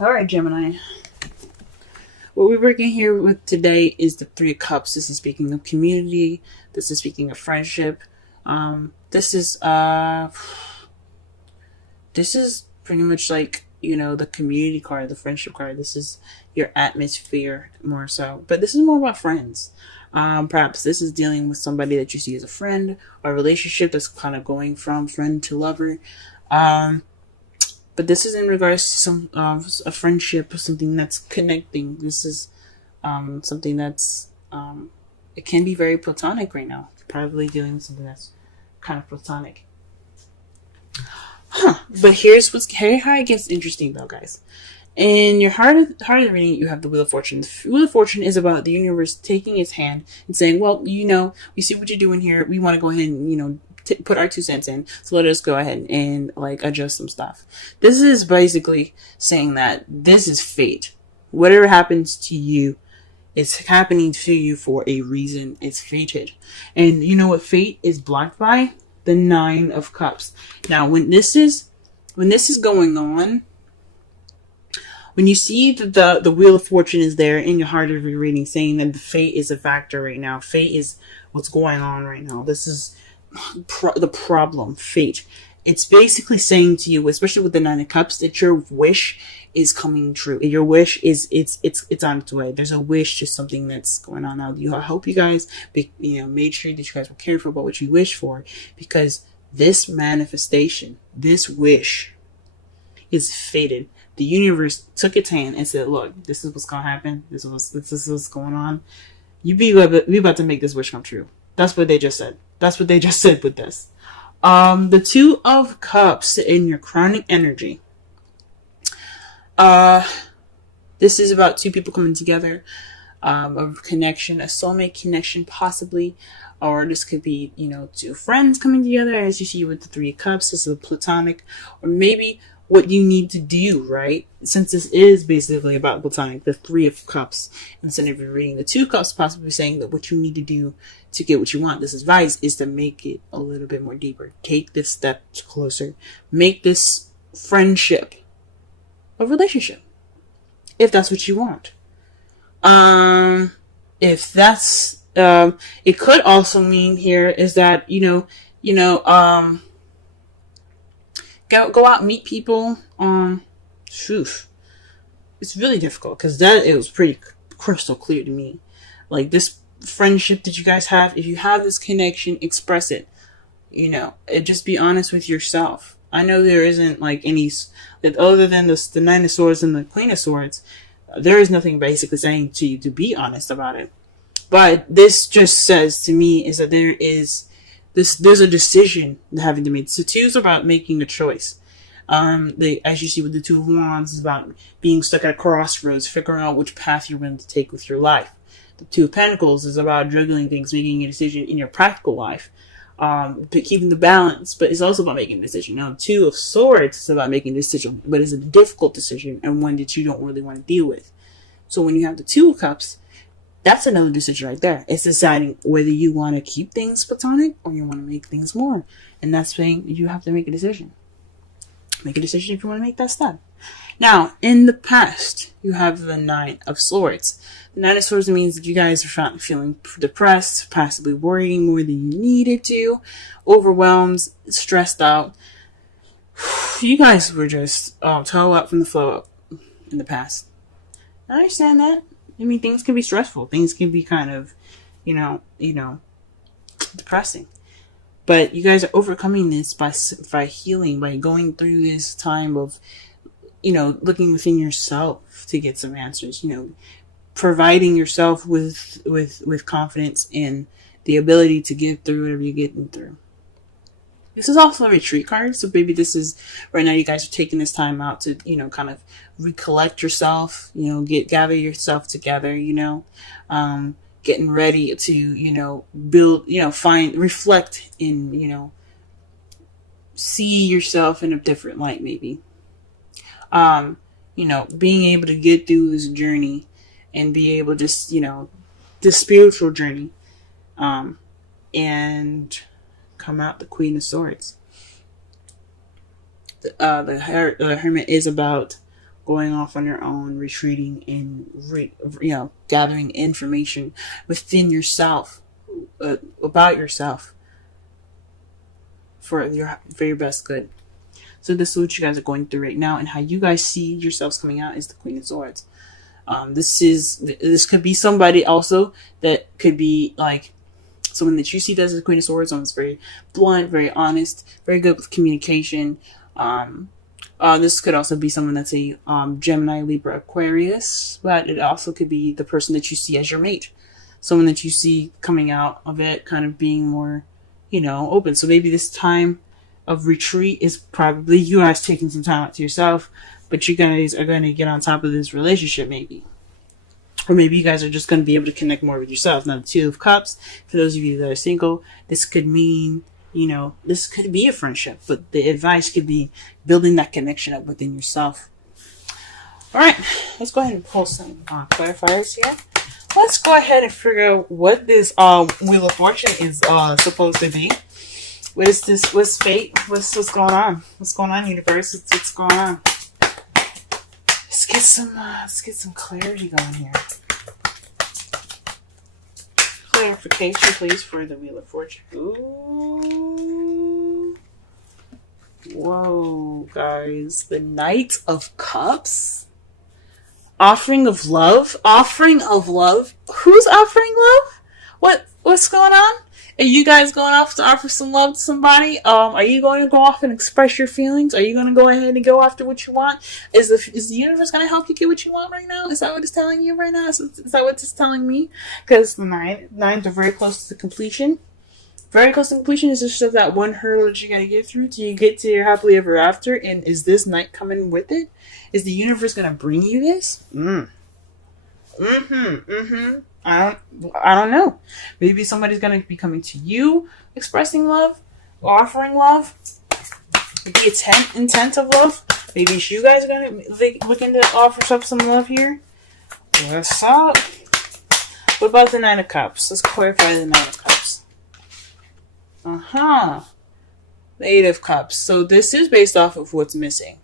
All right, Gemini. What we're working here with today is the Three of Cups. This is speaking of community. This is speaking of friendship. This is pretty much like, the community card, the friendship card. This is your atmosphere more so. But this is more about friends. Perhaps this is dealing with somebody that you see as a friend, or a relationship that's kind of going from friend to lover. But this is in regards to some a friendship, something that's connecting. This is something that's it can be very platonic right now. Probably dealing with something that's kind of platonic. But here's how it gets interesting though, guys. In your heart of the reading, you have the Wheel of Fortune. The Wheel of Fortune is about the universe taking its hand and saying, well, we see what you're doing here. We want to go ahead and, put our 2 cents in. So let us go ahead and adjust some stuff. This is basically saying that this is fate. Whatever happens to you, it's happening to you for a reason. It's fated. And you know what fate is blocked by? The 9 of Cups. Now, when this is going on, when you see that the Wheel of Fortune is there in your heart of your reading, saying that the fate is a factor right now. Fate is what's going on right now. This is the problem, fate. It's basically saying to you, especially with the 9 of Cups, that your wish is coming true. Your wish is it's on its way. There's a wish to something that's going on now. I hope you guys made sure that you guys were careful about what you wish for, because this manifestation, this wish, is fated. The universe took its hand and said, look, this is what's going to happen. This is what's going on. We about to make this wish come true. That's what they just said. That's what they just said with this. The 2 of Cups in your crowning energy. This is about 2 people coming together. A connection, a soulmate connection possibly. Or this could be, 2 friends coming together, as you see with the 3 of Cups. This is a platonic. Or maybe what you need to do, right? Since this is basically about platonic, the 3 of Cups, instead of reading the 2 Cups, possibly saying that what you need to do to get what you want, this advice is to make it a little bit more deeper. Take this step closer. Make this friendship a relationship, if that's what you want. If that's, it could also mean here is that, go out and meet people. It's really difficult because it was pretty crystal clear to me. Like this friendship that you guys have, if you have this connection, express it. Just be honest with yourself. I know there isn't any that other than the 9 of Swords and the Queen of Swords. There is nothing basically saying to you to be honest about it. But this just says to me is that there's a decision having to make. So 2 is about making a choice. As you see with the 2 of Wands, is about being stuck at a crossroads, figuring out which path you're going to take with your life. The 2 of Pentacles is about juggling things, making a decision in your practical life, but keeping the balance. But it's also about making a decision. Now, 2 of Swords is about making a decision, but it's a difficult decision and one that you don't really want to deal with. So when you have the 2 of Cups, that's another decision right there. It's deciding whether you want to keep things platonic or you want to make things more. And that's saying you have to make a decision. Make a decision if you want to make that step. Now, in the past, you have the 9 of Swords. The 9 of Swords means that you guys are feeling depressed, possibly worrying more than you needed to, overwhelmed, stressed out. You guys were just toe up from the flow up in the past. I understand that. I mean, things can be stressful. Things can be kind of, depressing. But you guys are overcoming this by healing, by going through this time of, looking within yourself to get some answers. Providing yourself with confidence and the ability to get through whatever you're getting through. This is also a retreat card, so maybe this is right now you guys are taking this time out to kind of recollect yourself, gather yourself together, getting ready to build, reflect in see yourself in a different light, maybe. Being able to get through this journey and be able to just this spiritual journey, and come out the Queen of Swords. The Hermit is about going off on your own, retreating, and gathering information within yourself, about yourself, for your best good. So this is what you guys are going through right now, and how you guys see yourselves coming out is the Queen of Swords. This could be somebody also that could be like someone that you see as the Queen of Swords. Someone's very blunt, very honest, very good with communication. This could also be someone that's a Gemini, Libra, Aquarius, but it also could be the person that you see as your mate. Someone that you see coming out of it kind of being more, open. So maybe this time of retreat is probably you guys taking some time out to yourself, but you guys are going to get on top of this relationship maybe. Or maybe you guys are just going to be able to connect more with yourself. Now, the Two of Cups, for those of you that are single, this could mean, this could be a friendship, but the advice could be building that connection up within yourself. All right, let's go ahead and pull some clarifiers here. Let's go ahead and figure out what this Wheel of Fortune is supposed to be. What is this? What's fate? What's going on? What's going on, universe? What's going on? Let's get some clarity going here. Clarification, please, for the Wheel of Fortune. Ooh. Whoa, guys. The Knight of Cups. Offering of love. Offering of love. Who's offering love? What's going on? Are you guys going off to offer some love to somebody? Are you going to go off and express your feelings? Are you going to go ahead and go after what you want? Is the universe going to help you get what you want right now? Is that what it's telling you right now? Is that what it's telling me? Because the nines are very close to completion. Very close to completion. Is just that one hurdle that you got to get through till you get to your happily ever after. And is this night coming with it? Is the universe going to bring you this? I don't know. Maybe somebody's going to be coming to you, expressing love, offering love. The intent of love. Maybe it's you guys are going to looking to offer up some love here. What's up? What about the Nine of Cups? Let's clarify the Nine of Cups. The Eight of Cups. So this is based off of what's missing.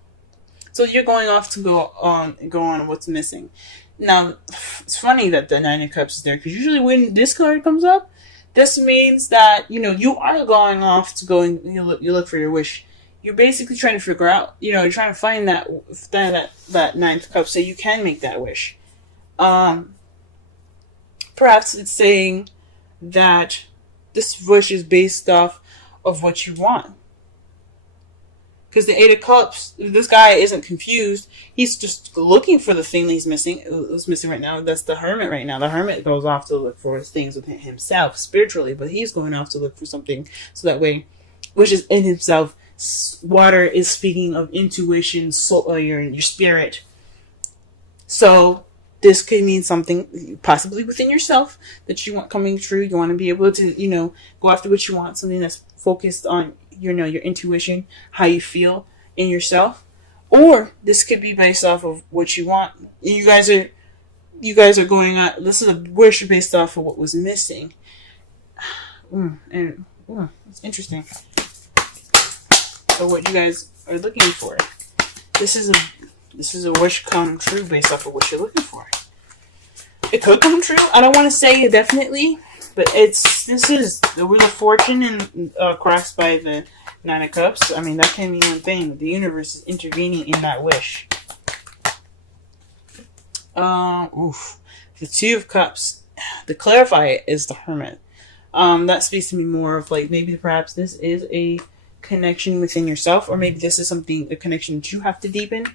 So you're going off to go on what's missing. Now, it's funny that the Nine of Cups is there, because usually when this card comes up, this means that, you are going off to go and you look for your wish. You're basically trying to figure out, you're trying to find that Ninth Cup so you can make that wish. Perhaps it's saying that this wish is based off of what you want. Because the Eight of Cups, this guy isn't confused. He's just looking for the thing that he's missing. What's missing right now? That's the Hermit right now. The Hermit goes off to look for things within himself spiritually, but he's going off to look for something so that way, which is in himself. Water is speaking of intuition, soul, your spirit. So this could mean something possibly within yourself that you want coming true. You want to be able to, go after what you want. Something that's focused on your intuition, how you feel in yourself. Or this could be based off of what you want. You guys are going on. This is a wish based off of what was missing. It's interesting. So what you guys are looking for. This is a wish come true based off of what you're looking for. It could come true. I don't want to say definitely, but this is the Wheel of Fortune and crossed by the Nine of Cups. I mean, that can mean one thing. The universe is intervening in that wish. The Two of Cups. To clarify it is the Hermit. That speaks to me more of like maybe perhaps this is a connection within yourself, or maybe this is a connection that you have to deepen.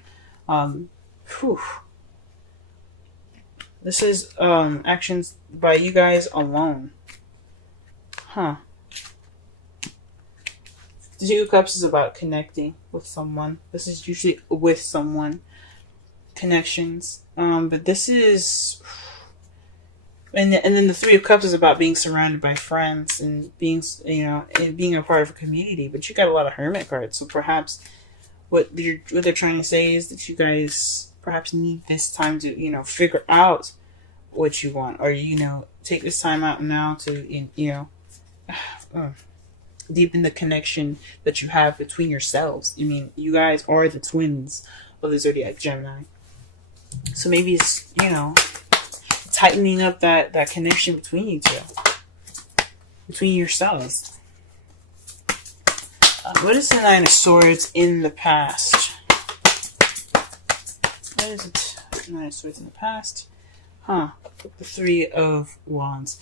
This is actions by you guys alone. The Two of Cups is about connecting with someone. This is usually with someone. Connections. But this is... And then the Three of Cups is about being surrounded by friends and being, and being a part of a community. But you got a lot of Hermit cards. So perhaps what they're trying to say is that you guys perhaps need this time to, figure out what you want. Or, take this time out now to, deepen the connection that you have between yourselves. I mean, you guys are the twins of the zodiac Gemini. So maybe it's, tightening up that connection between you two, between yourselves. What is the Nine of Swords in the past? What is it? Nine of Swords in the past? The Three of Wands.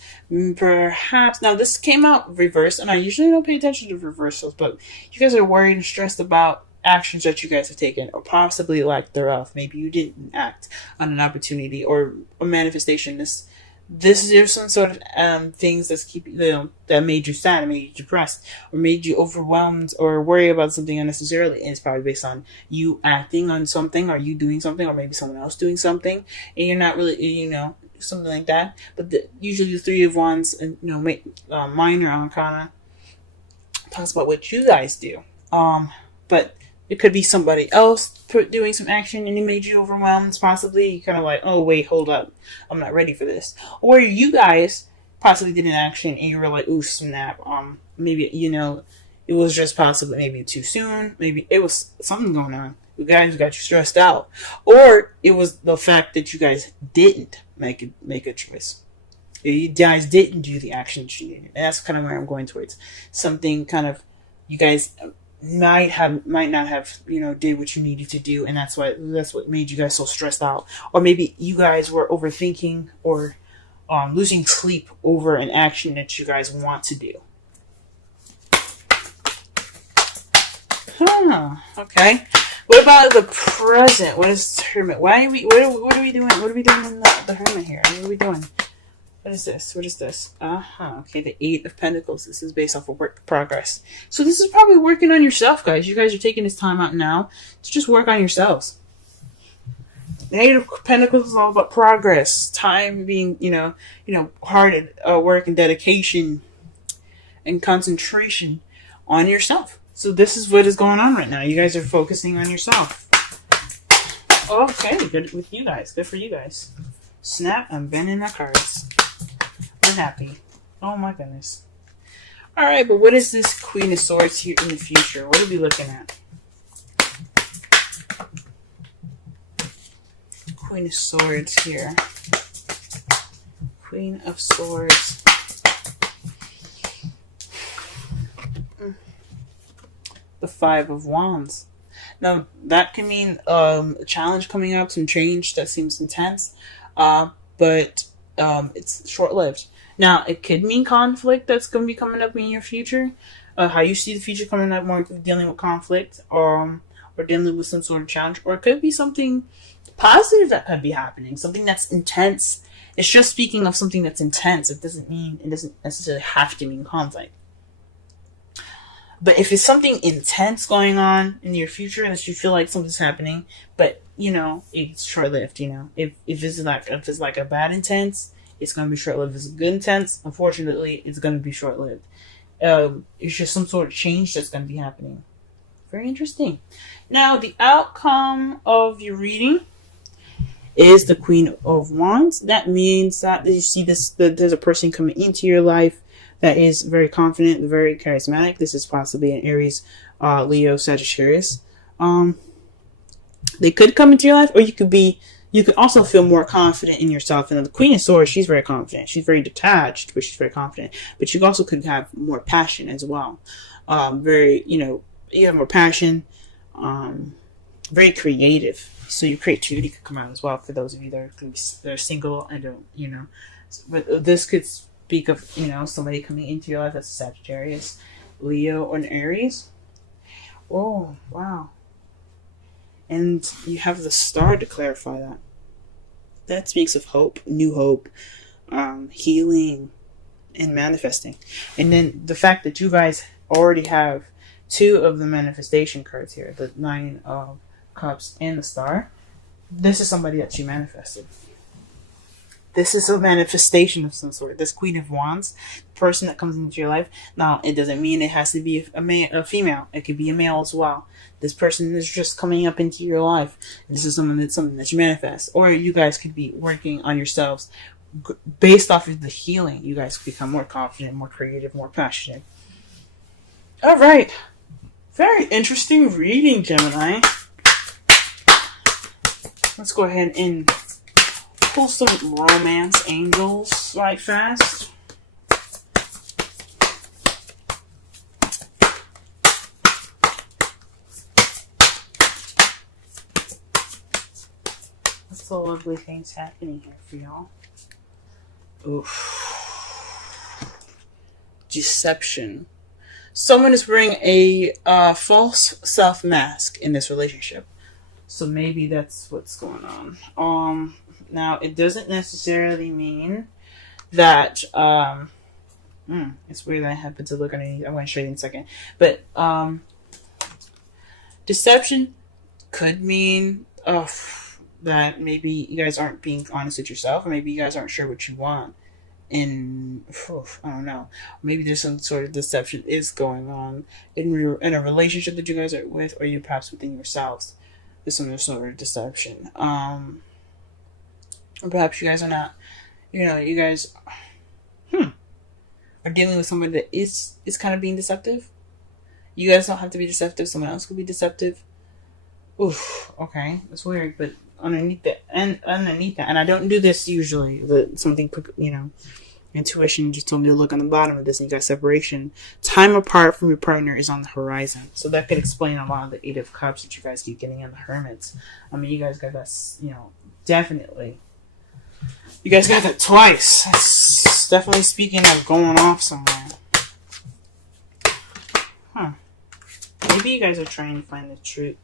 Perhaps, now this came out reversed, and I usually don't pay attention to reversals, but you guys are worried and stressed about actions that you guys have taken, or possibly lack thereof. Maybe you didn't act on an opportunity or a manifestation. This is some sort of things that's that made you sad, made you depressed, or made you overwhelmed, or worry about something unnecessarily. And it's probably based on you acting on something, or you doing something, or maybe someone else doing something, and you're not really, something like that. But usually the Three of Wands and minor arcana talks about what you guys do. But it could be somebody else doing some action and it made you overwhelmed. Possibly you kind of like, oh wait, hold up, I'm not ready for this. Or you guys possibly did an action and you were like, ooh, snap. Maybe it was just possibly maybe too soon. Maybe it was something going on. You guys got you stressed out, or it was the fact that you guys didn't make a choice. You guys didn't do the action that you needed, and that's kind of where I'm going towards. Something kind of you guys might not have did what you needed to do, and that's what made you guys so stressed out. Or maybe you guys were overthinking or losing sleep over an action that you guys want to do. Okay. What about the present? What is Hermit? What are we doing? What are we doing in the Hermit here? What are we doing? What is this? Okay, the Eight of Pentacles. This is based off of work progress. So this is probably working on yourself, guys. You guys are taking this time out now to just work on yourselves. The Eight of Pentacles is all about progress. Time being, hard work and dedication and concentration on yourself. So this is what is going on right now. You guys are focusing on yourself. Okay, good with you guys. Good for you guys. Snap, I'm bending my cards. We're happy. Oh my goodness. Alright, but what is this Queen of Swords here in the future? What are we looking at? Queen of Swords here. Queen of Swords. The Five of Wands. Now, that can mean a challenge coming up, some change that seems intense, but it's short-lived. Now, it could mean conflict that's going to be coming up in your future. How you see the future coming up, more dealing with conflict, or dealing with some sort of challenge. Or it could be something positive that could be happening, something that's intense. It's just speaking of something that's intense. It doesn't necessarily have to mean conflict. But if it's something intense going on in your future that you feel like something's happening, but it's short-lived. If it's like a bad intense, it's gonna be short-lived. If it's a good intense, unfortunately, it's gonna be short-lived. It's just some sort of change that's gonna be happening. Very interesting. Now, the outcome of your reading is the Queen of Wands. That means that you see that there's a person coming into your life that is very confident, very charismatic. This is possibly an Aries, Leo, Sagittarius. They could come into your life, or you could also feel more confident in yourself. And the Queen of Swords, she's very confident. She's very detached, but she's very confident. But you also could have more passion as well. You have more passion, very creative. So your creativity could come out as well for those of you that are single and don't, But this could speak of, somebody coming into your life that's a Sagittarius, Leo, or an Aries. Oh, wow. And you have the Star to clarify that. That speaks of hope, new hope, healing, and manifesting. And then the fact that you guys already have two of the manifestation cards here, the Nine of Cups and the Star. This is somebody that you manifested. This is a manifestation of some sort. This Queen of Wands, the person that comes into your life. Now, it doesn't mean it has to be a female. It could be a male as well. This person is just coming up into your life. This is something that you manifest. Or you guys could be working on yourselves. Based off of the healing, you guys become more confident, more creative, more passionate. All right. Very interesting reading, Gemini. Let's go ahead and pull some romance angels right fast. What's the lovely things happening here for y'all? Oof. Deception. Someone is wearing a false self mask in this relationship. So maybe that's what's going on. Now it doesn't necessarily mean that it's weird that I happen to look underneath. I'm going to show you in a second. But deception could mean that maybe you guys aren't being honest with yourself, or maybe you guys aren't sure what you want. And I don't know. Maybe there's some sort of deception is going on in a relationship that you guys are with, or you perhaps within yourselves. There's some sort of deception. Or perhaps you guys are not. You guys are dealing with someone that is kind of being deceptive. You guys don't have to be deceptive. Someone else could be deceptive. Oof. Okay, that's weird, but underneath that, and I don't do this usually. But something, intuition just told me to look on the bottom of this, and you got separation. Time apart from your partner is on the horizon, so that could explain a lot of the Eight of Cups that you guys keep getting in the Hermits. I mean, you guys got that, definitely. You guys got that twice. That's definitely speaking of going off somewhere. Huh? Maybe you guys are trying to find the truth.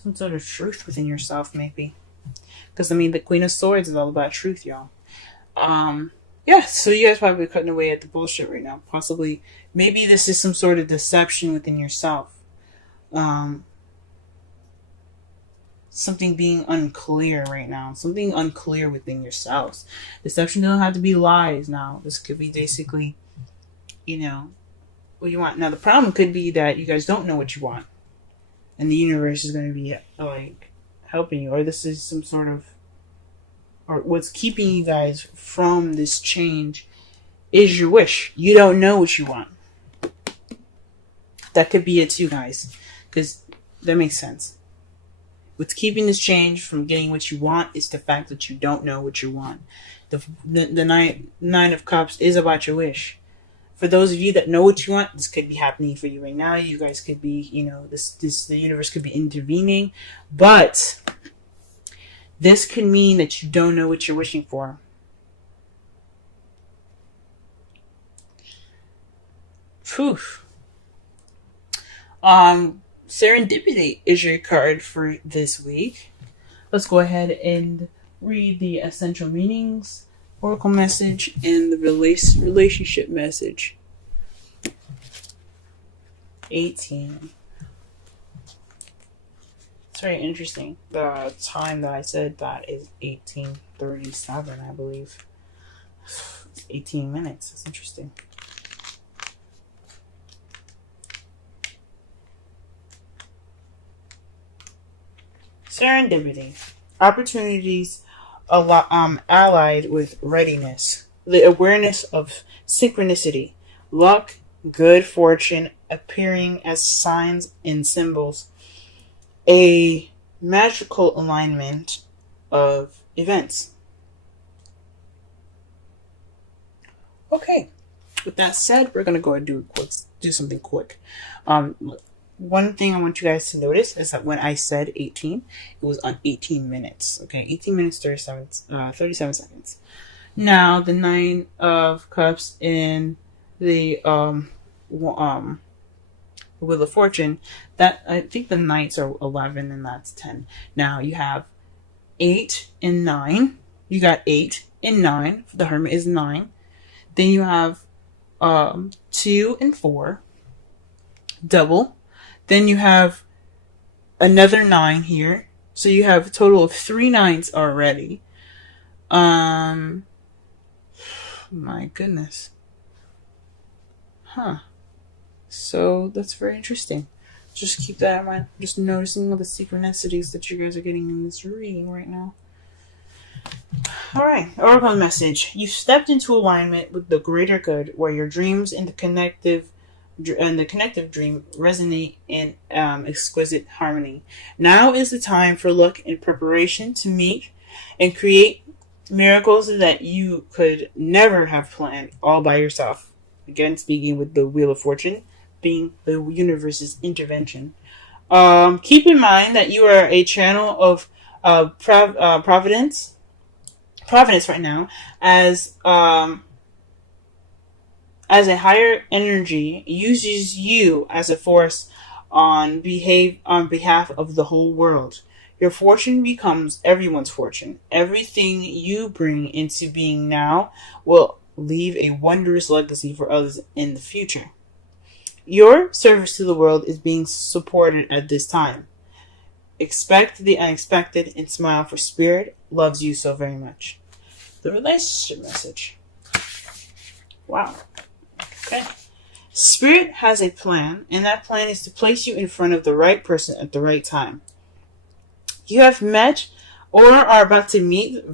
Some sort of truth within yourself, maybe. Because, the Queen of Swords is all about truth, y'all. So you guys probably cutting away at the bullshit right now. Possibly, maybe this is some sort of deception within yourself. Something being unclear right now. Something unclear within yourselves. Deception doesn't have to be lies now. This could be basically, what you want. Now, the problem could be that you guys don't know what you want. And the universe is going to be, helping you. Or this is some sort of... Or what's keeping you guys from this change is your wish. You don't know what you want. That could be it too, guys. Because that makes sense. What's keeping this change from getting what you want is the fact that you don't know what you want. The Nine of Cups is about your wish. For those of you that know what you want, this could be happening for you right now. You guys could be, the universe could be intervening. But this could mean that you don't know what you're wishing for. Phew. Serendipity is your card for this week. Let's go ahead and read the essential meanings, oracle message, and the relationship message. 18. It's very interesting. The time that I said that is 18:37, I believe. It's 18 minutes. That's interesting. Serendipity. Opportunities allied with readiness. The awareness of synchronicity. Luck, good fortune appearing as signs and symbols. A magical alignment of events. Okay. With that said, we're going to go and do something quick. One thing I want you guys to notice is that when I said 18, it was on 18 minutes. Okay, 18 minutes, 37 seconds. Now, the Nine of Cups in the Wheel of Fortune, that I think the Knights are 11 and that's 10. Now, you have 8 and 9. You got 8 and 9. The Hermit is 9. Then you have 2 and 4. Double. Then you have another 9 here. So you have a total of 3 9s already. My goodness. Huh. So that's very interesting. Just keep that in mind. Just noticing all the synchronicities that you guys are getting in this reading right now. Alright, oracle message. You've stepped into alignment with the greater good, where your dreams and the connective and the connective dream resonate in exquisite harmony. Now is the time for luck and preparation to meet and create miracles that you could never have planned all by yourself. Again, speaking with the Wheel of Fortune being the universe's intervention. Keep in mind that you are a channel of providence right now, as a higher energy uses you as a force on behalf of the whole world. Your fortune becomes everyone's fortune. Everything you bring into being now will leave a wondrous legacy for others in the future. Your service to the world is being supported at this time. Expect the unexpected and smile, for Spirit loves you so very much. The relationship message. Wow. Okay. Spirit has a plan, and that plan is to place you in front of the right person at the right time. You have met or are about to meet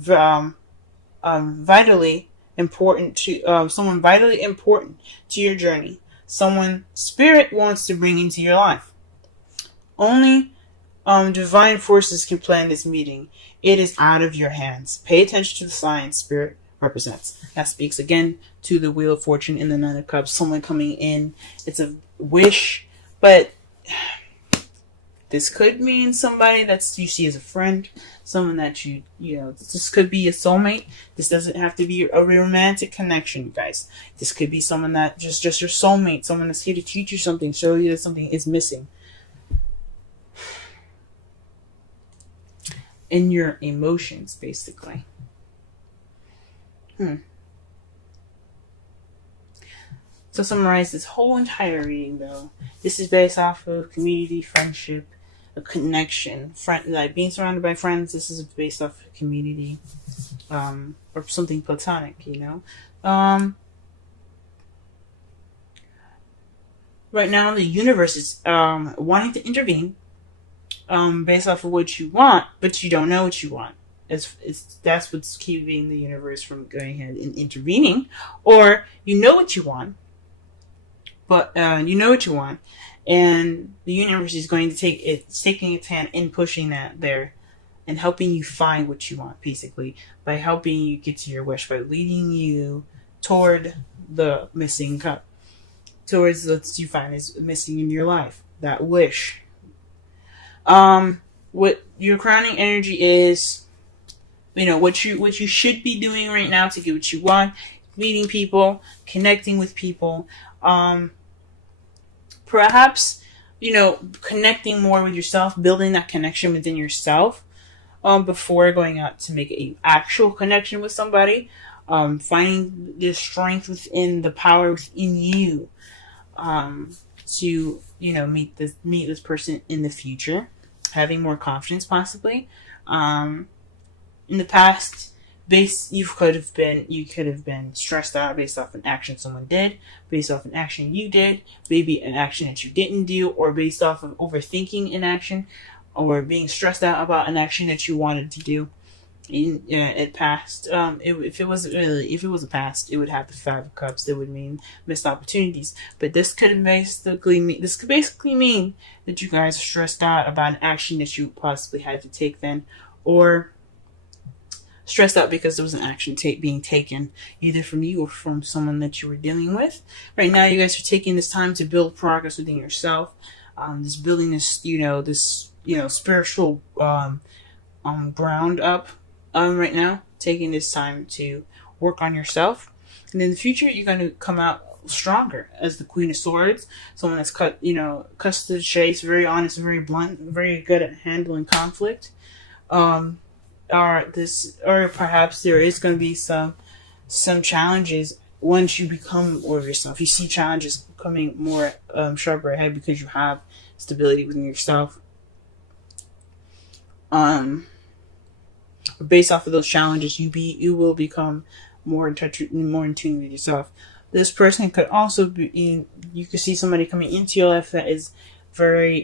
vitally important to someone vitally important to your journey. Someone Spirit wants to bring into your life. Only divine forces can plan this meeting. It is out of your hands. Pay attention to the signs Spirit represents. That speaks again to the Wheel of Fortune in the Nine of Cups. Someone coming in. It's a wish, but this could mean somebody that you see as a friend, someone that you know, this could be a soulmate. This doesn't have to be a romantic connection, guys. This could be someone that just your soulmate, someone that's here to teach you something, show you that something is missing in your emotions, basically. So summarize this whole entire reading, though. This is based off of community, friendship, a connection, like being surrounded by friends. This is based off of community, or something platonic, you know. Right now, the universe is wanting to intervene, based off of what you want, but you don't know what you want. That's what's keeping the universe from going ahead and intervening. Or you know what you want, but and the universe is going to taking its hand in pushing that there and helping you find what you want, basically, by helping you get to your wish, by leading you toward the missing cup, towards what you find is missing in your life, that wish. What your crowning energy is, you know, what you should be doing right now to get what you want, meeting people, connecting with people, perhaps, you know, connecting more with yourself, building that connection within yourself, before going out to make an actual connection with somebody, finding the strength within, the power within you, to, you know, meet this person in the future, having more confidence, possibly. In the past, you could have been stressed out based off an action someone did, based off an action you did, maybe an action that you didn't do, or based off of overthinking an action, or being stressed out about an action that you wanted to do. It passed. If it was a past, it would have the Five of Cups. That would mean missed opportunities. But this could basically mean that you guys are stressed out about an action that you possibly had to take then, or stressed out because there was an action being taken, either from you or from someone that you were dealing with. Right now, you guys are taking this time to build progress within yourself. Building this spiritual ground up. Right now, taking this time to work on yourself, and in the future, you're going to come out stronger as the Queen of Swords, someone that's cut to the chase, very honest, very blunt, very good at handling conflict. Or perhaps there is going to be some challenges once you become more of yourself. You see challenges coming more sharper ahead because you have stability within yourself. Based off of those challenges, you will become more in touch, more in tune with yourself. This person could also be, you could see somebody coming into your life that is very,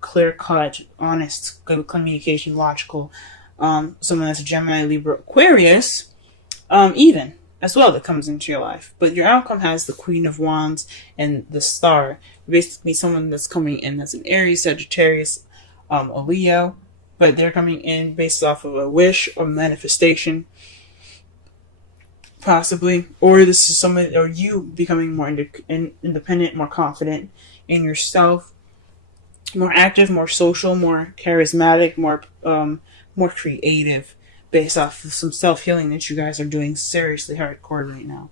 clear cut, honest, good communication, logical. Someone that's a Gemini, Libra, Aquarius, even. as well that comes into your life. But your outcome has the Queen of Wands and the Star. Basically, someone that's coming in as an Aries, Sagittarius, a Leo, but they're coming in based off of a wish or manifestation, possibly. Or this is someone, or you becoming more independent, more confident in yourself, more active, more social, more charismatic, more creative, based off of some self-healing that you guys are doing seriously hardcore right now.